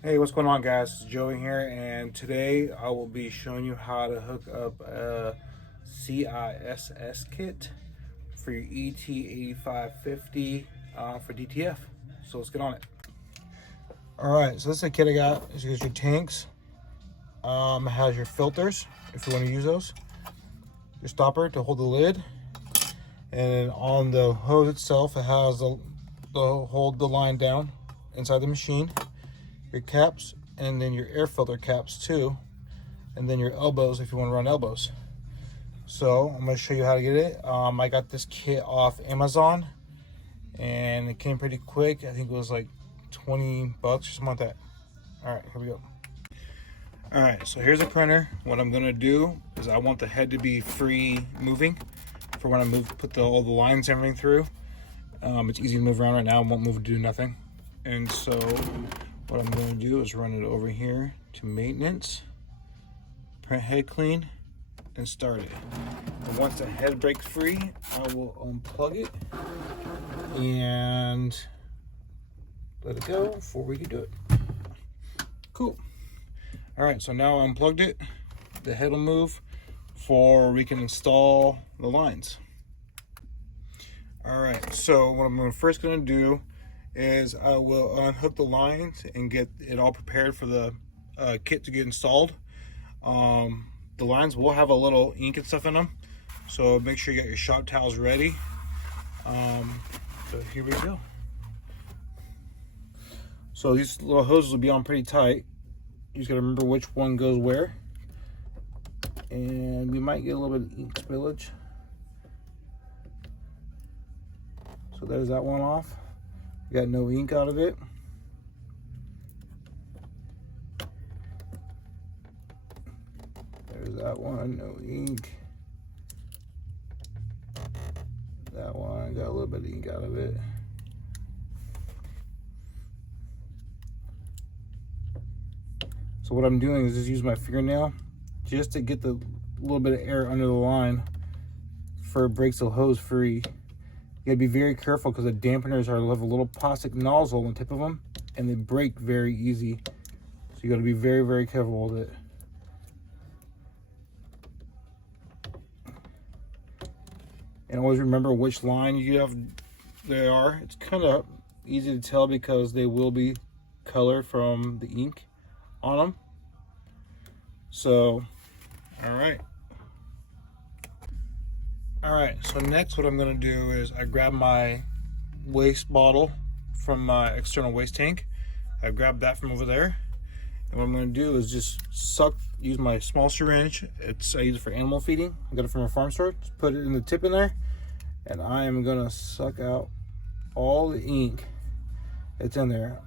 Hey, what's going on, guys? It's Joey here, and today I will be showing you how to hook up a CISS kit for your ET-8550 for DTF. So let's get on it. All right, so this is a kit I got. It has your tanks, it has your filters if you want to use those, your stopper to hold the lid, and on the hose itself it has the hold the line down inside the machine, your caps, and then your air filter caps too, and then your elbows if you want to run elbows. So I'm going to show you how to get it. I got this kit off Amazon and it came pretty quick. I think it was like 20 bucks or something like that. All right, here we go. All right, so here's a printer. What I'm going to do is I want the head to be free moving for when I put all the lines and everything through. It's easy to move around right now. I won't move to do nothing. And so what I'm going to do is run it over here to maintenance, print head clean, and start it. And once the head breaks free, I will unplug it and let it go before we can do it. Cool. All right, so now I unplugged it. The head will move before we can install the lines. All right, so what I'm first going to do is I will unhook the lines and get it all prepared for the kit to get installed. The lines will have a little ink and stuff in them, so make sure you got your shop towels ready. So here we go. So these little hoses will be on pretty tight. You just gotta remember which one goes where. And we might get a little bit of ink spillage. So there's that one off. Got no ink out of it. There's that one, no ink. That one got a little bit of ink out of it. So what I'm doing is just use my fingernail just to get the little bit of air under the line for it breaks the hose free. You gotta be very careful because the dampeners have a little plastic nozzle on the tip of them and they break very easy. So you gotta be very, very careful with it. And always remember which line they are. It's kind of easy to tell because they will be colored from the ink on them. So, all right. All right, so next what I'm gonna do is I grab my waste bottle from my external waste tank. I grabbed that from over there. And what I'm gonna do is just use my small syringe. I use it for animal feeding. I got it from a farm store. Just put it in the tip in there. And I am gonna suck out all the ink that's in there.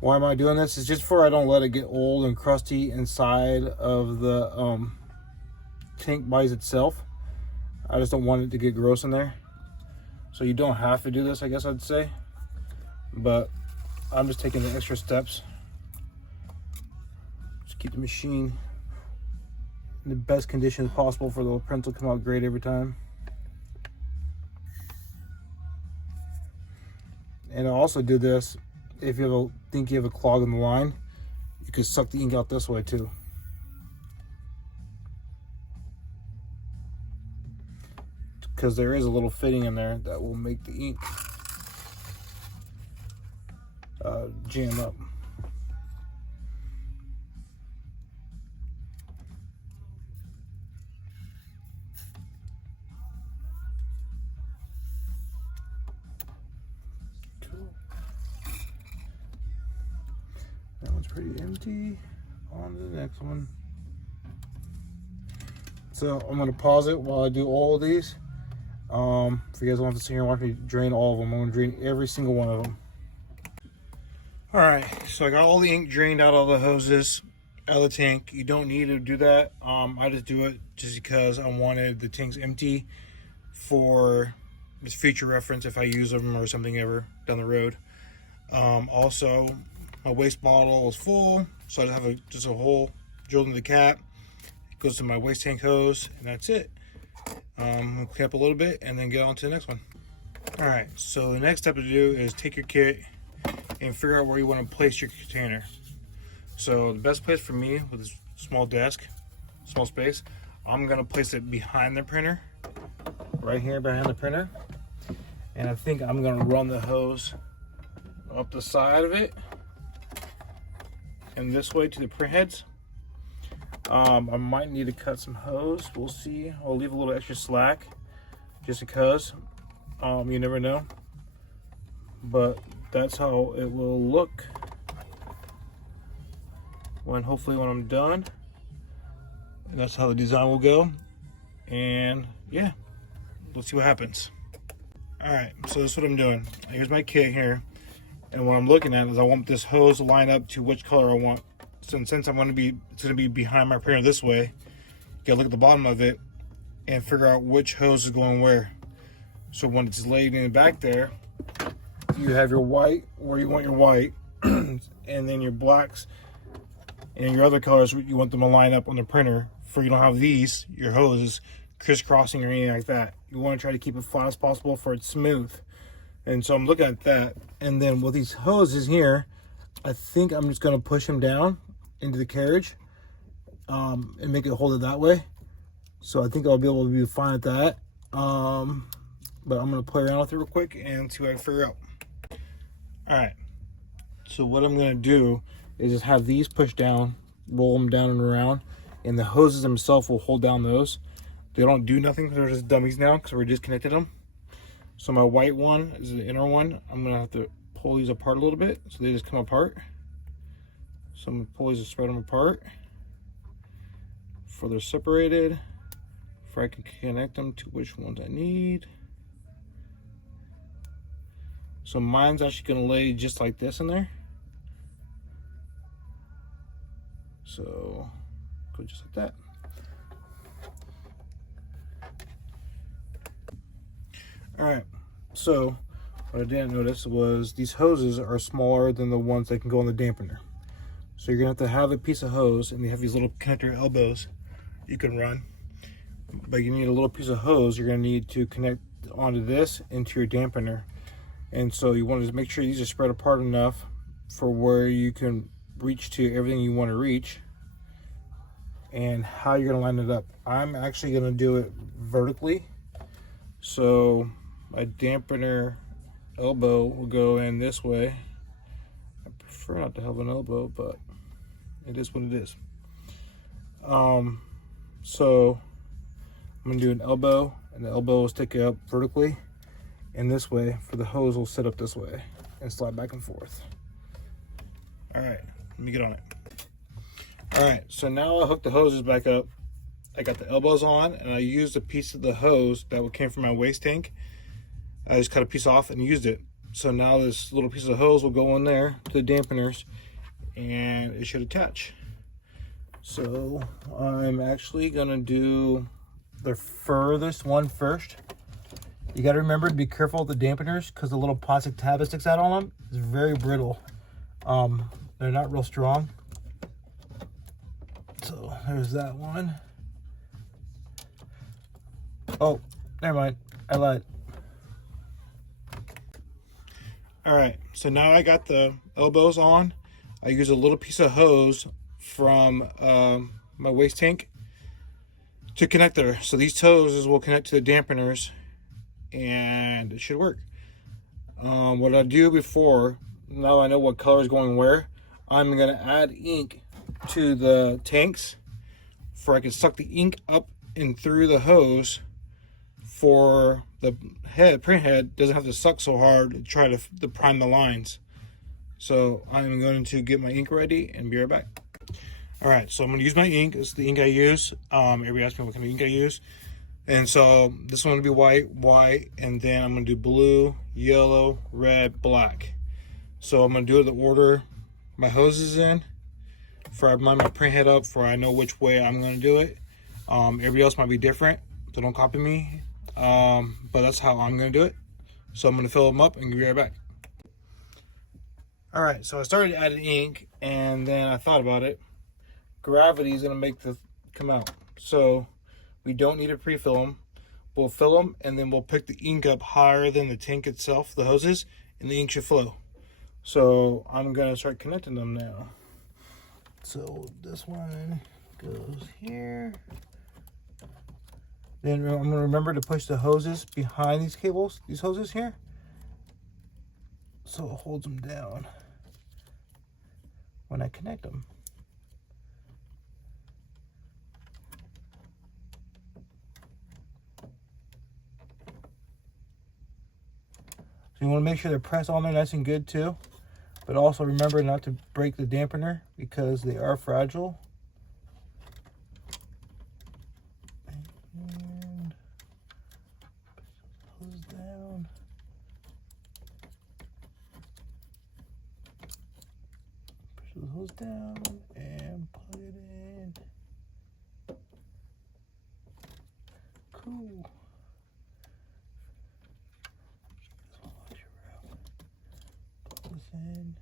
Why am I doing this? It's just for I don't let it get old and crusty inside of the tank bodies itself. I just don't want it to get gross in there. So you don't have to do this, I guess I'd say. But I'm just taking the extra steps. Just keep the machine in the best conditions possible for the print to come out great every time. And I also do this if you think you have a clog in the line, you can suck the ink out this way too. Because there is a little fitting in there that will make the ink jam up. That one's pretty empty. On to the next one. So I'm gonna pause it while I do all of these. If you guys want to sit here and watch me drain all of them, I'm gonna drain every single one of them. All right, so I got all the ink drained out of the hoses, out of the tank. You don't need to do that. I just do it just because I wanted the tanks empty for just future reference if I use them or something ever down the road. Also, my waste bottle is full, so I just have just a hole drilled in the cap. It goes to my waste tank hose, and that's it. Clean up a little bit and then get on to the next one. Alright, so the next step to do is take your kit and figure out where you want to place your container. So the best place for me with this small desk, small space, I'm going to place it behind the printer, right here behind the printer. And I think I'm going to run the hose up the side of it and this way to the print heads. I might need to cut some hose. We'll see. I'll leave a little extra slack just because. You never know. But that's how it will look hopefully when I'm done. And that's how the design will go. And yeah, let's see what happens. Alright, so this is what I'm doing. Here's my kit here. And what I'm looking at is I want this hose to line up to which color I want. So since it's going to be behind my printer this way, you gotta look at the bottom of it and figure out which hose is going where. So when it's laid in the back there, you have your white where you want your white, and then your blacks and your other colors, you want them to line up on the printer. For you don't have these, your hoses crisscrossing or anything like that. You want to try to keep it flat as possible for it's smooth. And so I'm looking at that. And then with these hoses here, I think I'm just going to push them down into the carriage and make it hold it that way. So I think I'll be able to be fine at that. But I'm going to play around with it real quick and see what I can figure out. Alright, so what I'm going to do is just have these pushed down, roll them down and around, and the hoses themselves will hold down those. They don't do nothing because they're just dummies now because we disconnected them. So my white one is the inner one. I'm going to have to pull these apart a little bit so they just come apart. So I'm going to pull these and spread them apart before they're separated, before I can connect them to which ones I need. So mine's actually going to lay just like this in there. So go just like that. Alright, so what I didn't notice was these hoses are smaller than the ones that can go on the dampener. So you're going to have a piece of hose, and you have these little connector elbows you can run. But you need a little piece of hose you're going to need to connect onto this into your dampener. And so you want to make sure these are spread apart enough for where you can reach to everything you want to reach. And how you're going to line it up. I'm actually going to do it vertically. So my dampener elbow will go in this way. I prefer not to have an elbow, but it is what it is. So I'm going to do an elbow, and the elbow will stick up vertically. And this way, for the hose, will sit up this way and slide back and forth. Alright, let me get on it. Alright, so now I hooked the hoses back up. I got the elbows on, and I used a piece of the hose that came from my waste tank. I just cut a piece off and used it. So now this little piece of hose will go in there to the dampeners, and it should attach. So I'm actually going to do the furthest one first. You got to remember to be careful with the dampeners because the little plastic tab that sticks out on them is very brittle. They're not real strong. So there's that one. Oh, never mind. I lied. Alright, so now I got the elbows on. I use a little piece of hose from my waste tank to connect there. So these hoses will connect to the dampeners, and it should work. What I do before, now I know what color is going where, I'm going to add ink to the tanks for I can suck the ink up and through the hose for the print head doesn't have to suck so hard to try to prime the lines. So I'm going to get my ink ready and be right back. Alright, so I'm going to use my ink. This is the ink I use. Everybody asks me what kind of ink I use. And so this one will be white, and then I'm going to do blue, yellow, red, black. So I'm going to do it the order my hose is in. For I line my print head up for I know which way I'm going to do it. Everybody else might be different, so don't copy me. But that's how I'm going to do it. So I'm going to fill them up and be right back. Alright, so I started adding ink, and then I thought about it. Gravity is going to make the come out. So we don't need to pre-fill them. we'll fill them, and then we'll pick the ink up higher than the tank itself, the hoses, and the ink should flow. So I'm gonna start connecting them now. So this one goes here. Then I'm gonna remember to push the hoses behind these cables, these hoses here, so it holds them down when I connect them. So you want to make sure they're pressed on there nice and good too. But also remember not to break the dampener because they are fragile. And push those down. Push those hose down and plug it in. Cool. In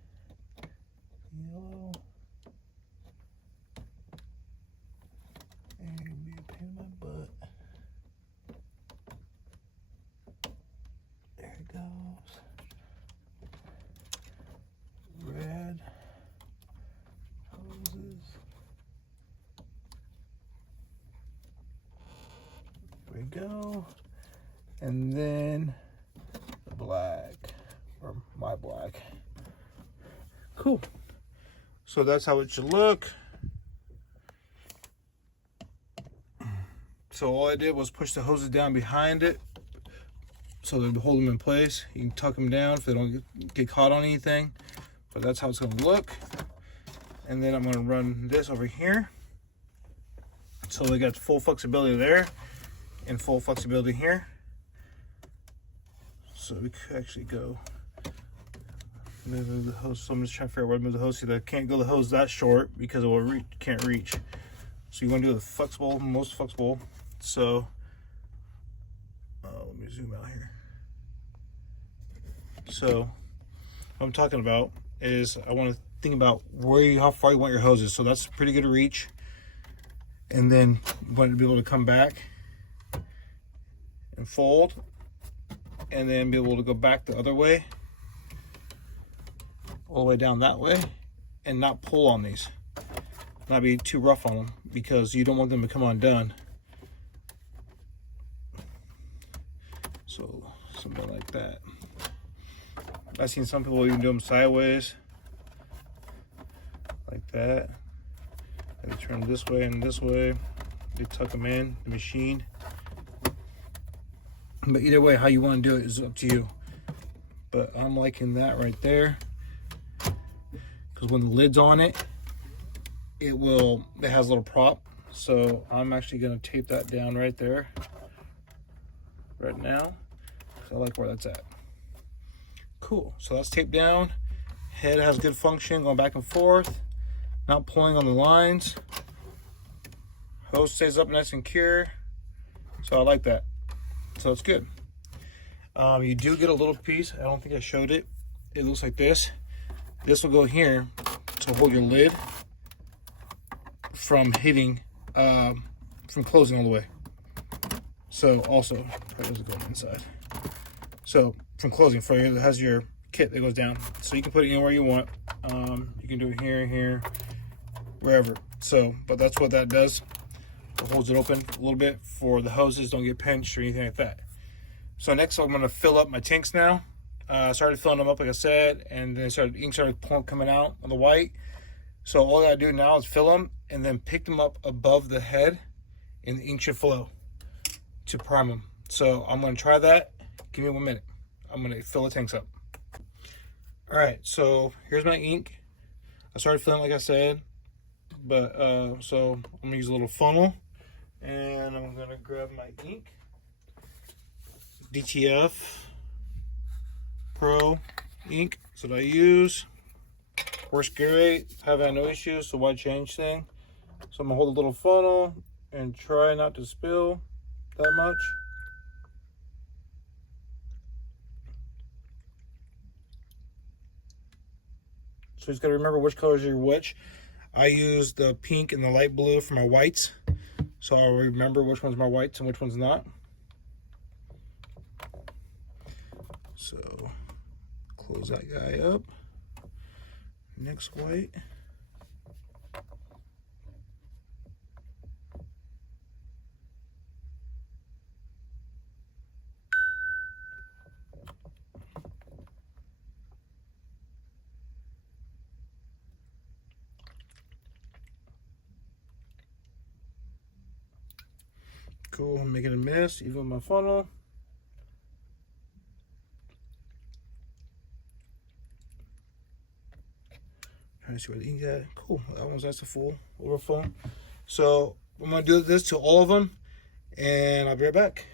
yellow, and it'll be a pain in my butt. There it goes. Red hoses. There we go. And then the black, or my black. Cool. So that's how it should look. So all I did was push the hoses down behind it so they hold them in place. You can tuck them down if they don't get caught on anything. But that's how it's going to look. And then I'm going to run this over here. So they got full flexibility there and full flexibility here. So we could actually go move the hose. So I'm just trying to figure out where to move the hose. See, I can't go the hose that short because it will can't reach. So you want to do the flexible, most flexible. So let me zoom out here. So what I'm talking about is I want to think about how far you want your hoses. So that's pretty good reach. And then you want to be able to come back and fold, and then be able to go back the other way, all the way down that way, and not pull on these, not be too rough on them because you don't want them to come undone. So something like that. I've seen some people even do them sideways like that. They turn them this way and this way. They tuck them in the machine. But either way, how you want to do it is up to you. But I'm liking that right there, because when the lid's on it, it has a little prop. So I'm actually going to tape that down right there right now, because I like where that's at. Cool. So that's taped down. Head has good function, going back and forth, not pulling on the lines. Hose stays up nice and secure. So I like that. So it's good. You do get a little piece. I don't think I showed it. It looks like this. This will go here to hold your lid from hitting, from closing all the way. So also, probably doesn't go inside. So from closing, it has your kit that goes down. So you can put it anywhere you want. You can do it here, here, wherever. So, but that's what that does. It holds it open a little bit for the hoses don't get pinched or anything like that. So next I'm going to fill up my tanks now. I started filling them up like I said, and then ink started coming out on the white. So all I got to do now is fill them and then pick them up above the head, and the ink should flow to prime them. So I'm going to try that. Give me 1 minute. I'm going to fill the tanks up. All right, so here's my ink. I started filling like I said, but so I'm going to use a little funnel. And I'm going to grab my ink, DTF Pro ink. That's what I use. Works great. Have had no issues, so why change thing? So I'm going to hold a little funnel and try not to spill that much. So you just got to remember which colors are which. I use the pink and the light blue for my whites. So I'll remember which one's my whites and which one's not. Close that guy up. Next white. Cool, I'm making a mess, even with my funnel. Trying to see where the ink at. Cool, that's a full overflow. So I'm gonna do this to all of them, and I'll be right back.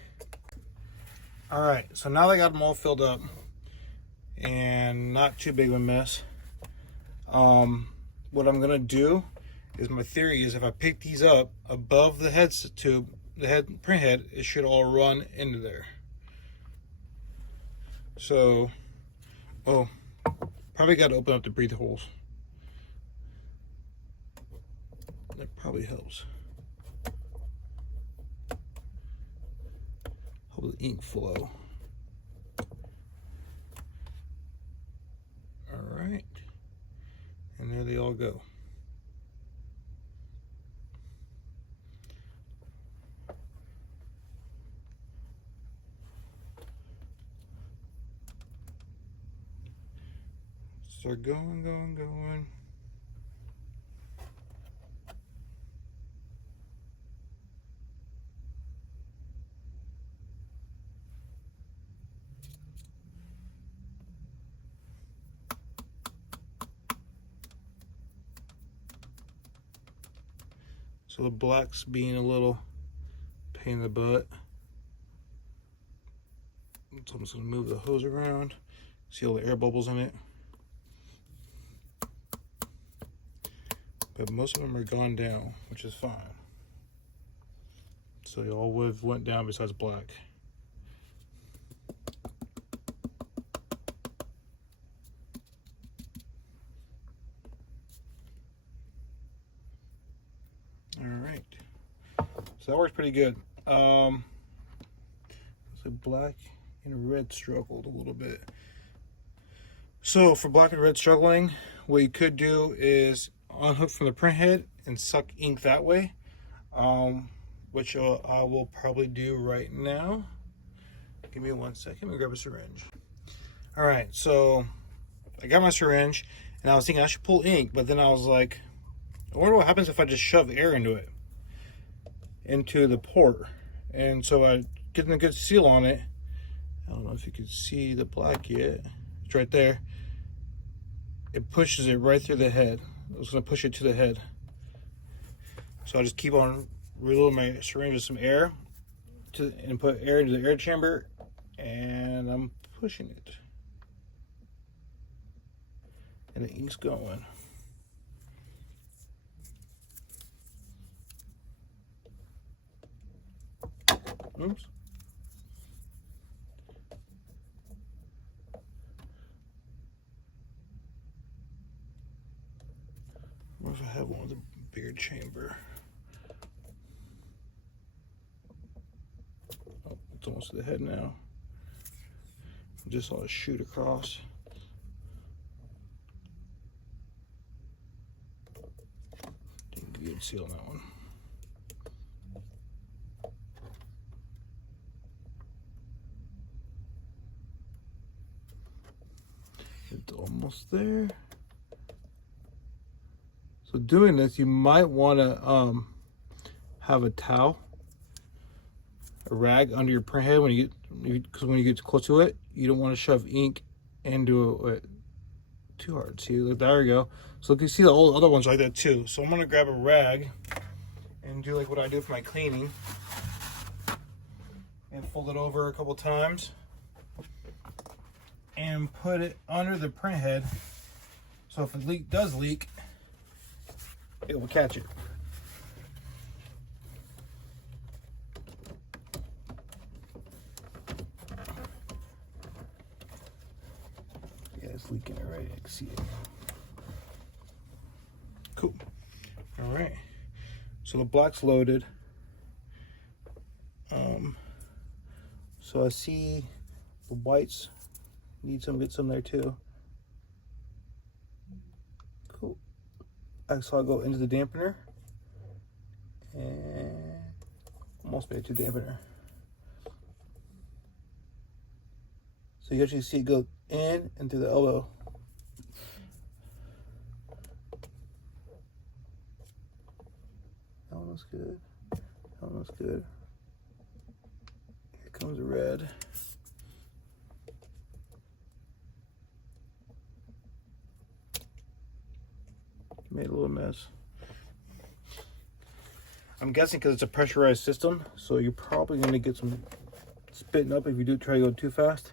All right, so now that I got them all filled up, and not too big of a mess, what I'm gonna do is, my theory is, if I pick these up above the head tube, the print head, it should all run into there. So, oh, probably got to open up the breather holes. That probably helps. Help the ink flow. All right, and there they all go. Start going. So the black's being a little pain in the butt. So I'm just gonna move the hose around. See all the air bubbles in it. But most of them are gone down, which is fine. So they all would have went down besides black. All right, so that works pretty good. So black and red struggled a little bit. So for black and red struggling, what you could do is unhook from the print head and suck ink that way, which I will probably do right now. Give me 1 second. Let me grab a syringe. All right, so I got my syringe, and I was thinking I should pull ink, but then I was like, I wonder what happens if I just shove air into it, into the port. And so I get a good seal on it. I don't know if you can see the black yet. It's right there. It pushes it right through the head. I was going to push it to the head. So I just keep on reloading my syringe with some air and put air into the air chamber, and I'm pushing it. And the ink's going. Oops. What if I have one with a bigger chamber? Oh, it's almost to the head now. Just want to shoot across. Didn't get a good seal on that one. It's almost there. So doing this, you might want to have a towel, a rag under your print head because when you get close to it, you don't want to shove ink into it too hard. See, look, there we go. So you can see the old other ones like that too. So I'm gonna grab a rag and do like what I do for my cleaning, and fold it over a couple times and put it under the print head. So if it does leak, it will catch it. Yeah, it's leaking already. I can see it. Cool. All right. So the black's loaded. So I see the whites need get some there too. So I'll go into the dampener and almost made it to the dampener. So you actually see it go in and through the elbow. That one looks good. That one looks good. Here comes the red. Made a little mess. I'm guessing because it's a pressurized system, so you're probably going to get some spitting up if you do try to go too fast.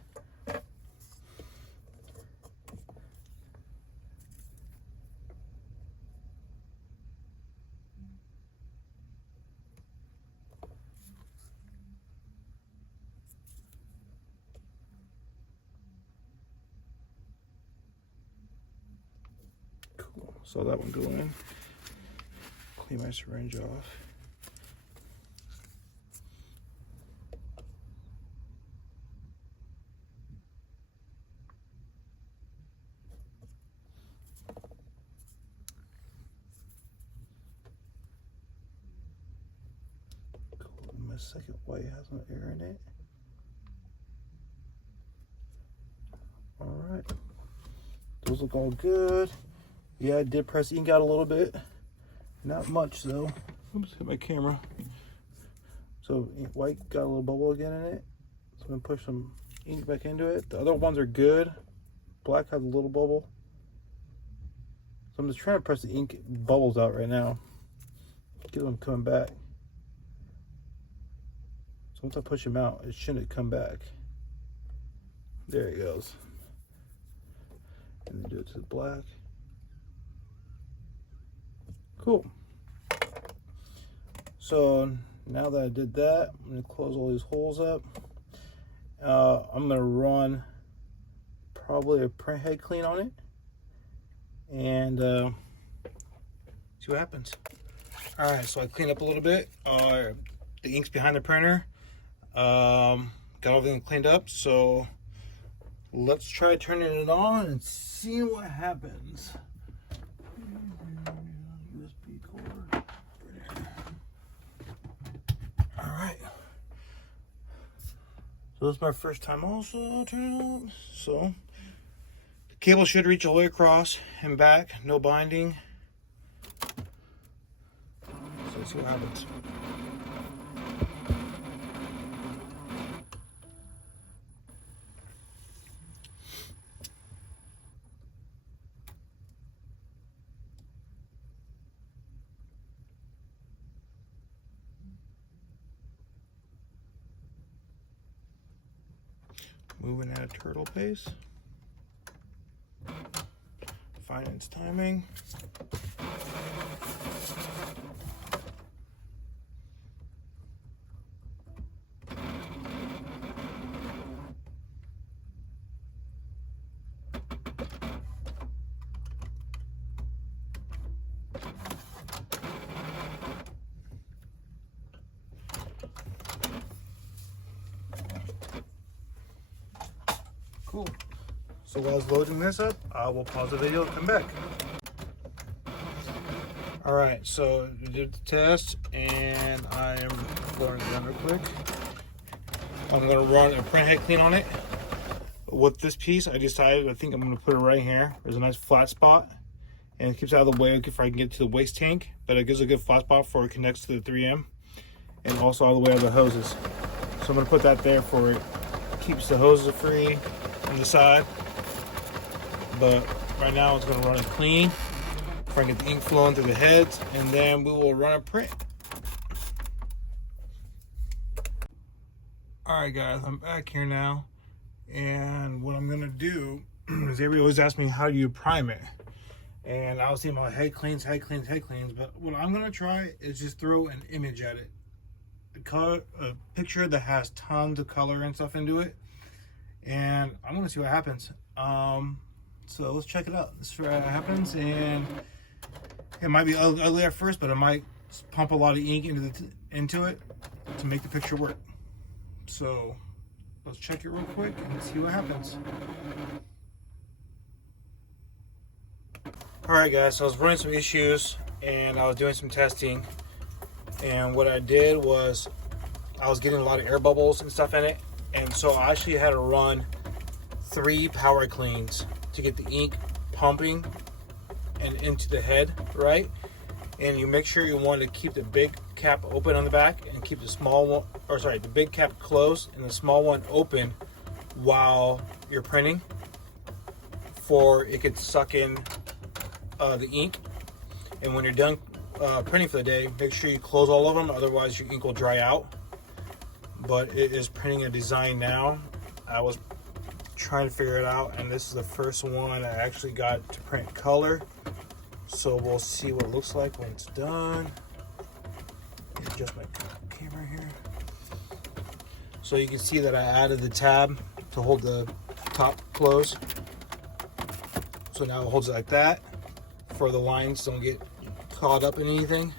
Cool. Saw that one go in. Clean my syringe off. My second white has no air in it. All right, those look all good. Yeah, I did press ink out a little bit, not much though. Oops, hit my camera. So white got a little bubble again in it, so I'm gonna push some ink back into it. The other ones are good. Black has a little bubble, so I'm just trying to press the ink bubbles out right now, get them coming back. So once I push him out, it shouldn't come back. There it goes. And then do it to the black. Cool. So now that I did that, I'm gonna close all these holes up. I'm gonna run probably a print head clean on it and see what happens. All right, so I cleaned up a little bit. The ink's behind the printer. Got everything cleaned up, so let's try turning it on and see what happens. USB cord. All right. So this is my first time also turning it on. So the cable should reach all the way across and back, no binding. So let's see what happens. Moving at a turtle pace. Find its timing. Cool. So while I was loading this up, I will pause the video and come back. All right, so we did the test and I am blowing it down real quick. I'm gonna run a print head clean on it. With this piece, I decided, I think I'm gonna put it right here. There's a nice flat spot and it keeps out of the way if I can get to the waste tank, but it gives a good flat spot for it connects to the 3M and also all the way out of the hoses. So I'm gonna put that there for it. Keeps the hoses free on the side, but right now it's going to run it clean if I can get the ink flowing through the heads, and then we will run a print. All right guys, I'm back here now, and what I'm going to do is everybody always asks me how do you prime it, and I was thinking about head cleans, but what I'm going to try is just throw an image at it, a picture that has tons of color and stuff into it, and I'm gonna see what happens. So let's check it out. Let's see what happens, and it might be ugly at first, but I might pump a lot of ink into it to make the picture work. So let's check it real quick and see what happens. Alright guys, so I was running some issues and I was doing some testing, and what I did was I was getting a lot of air bubbles and stuff in it, and so I actually had to run 3 power cleans to get the ink pumping and into the head, right? And you make sure you want to keep the big cap open on the back and keep the small one, or sorry, the big cap closed and the small one open while you're printing, for it could suck in the ink. And when you're done printing for the day, make sure you close all of them, otherwise your ink will dry out. But it is printing a design now. I was trying to figure it out, and this is the first one I actually got to print color. So we'll see what it looks like when it's done. Adjust my camera here. So you can see that I added the tab to hold the top closed. So now it holds it like that, for the lines don't get caught up in anything.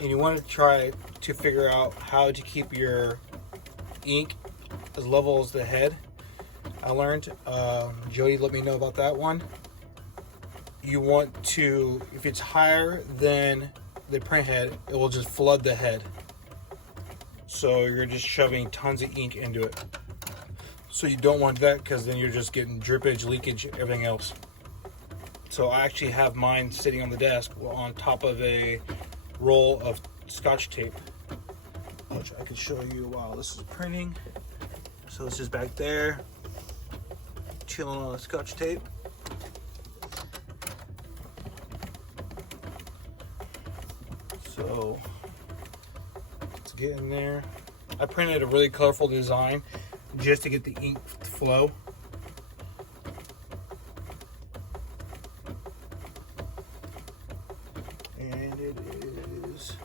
And you want to try to figure out how to keep your ink as level as the head. I learned, Jody let me know about that one. You want to, if it's higher than the print head, it will just flood the head. So you're just shoving tons of ink into it. So you don't want that, because then you're just getting drippage, leakage, everything else. So I actually have mine sitting on the desk on top of a roll of Scotch tape, which I can show you while this is printing. So this is back there, chilling on the Scotch tape. So let's get in there. I printed a really colorful design just to get the ink to flow. And it is,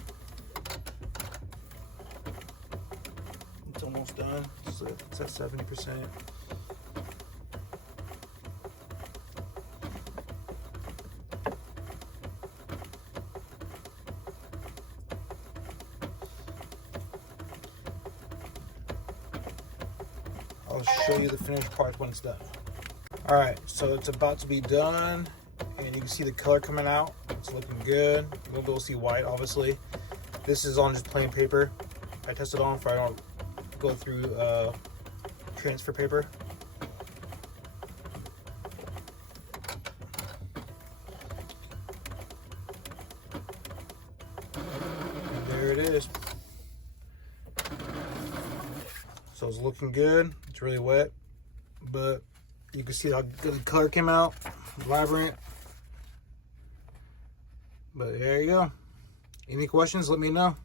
it's almost done. So it's at 70%. I'll show you the finished part when it's done. All right, so it's about to be done, and you can see the color coming out. It's looking good. You won't be able to see white, obviously. This is on just plain paper. I tested on for I don't go through transfer paper. And there it is. So it's looking good. It's really wet, but you can see how good the color came out, vibrant. But there you go. Any questions, let me know.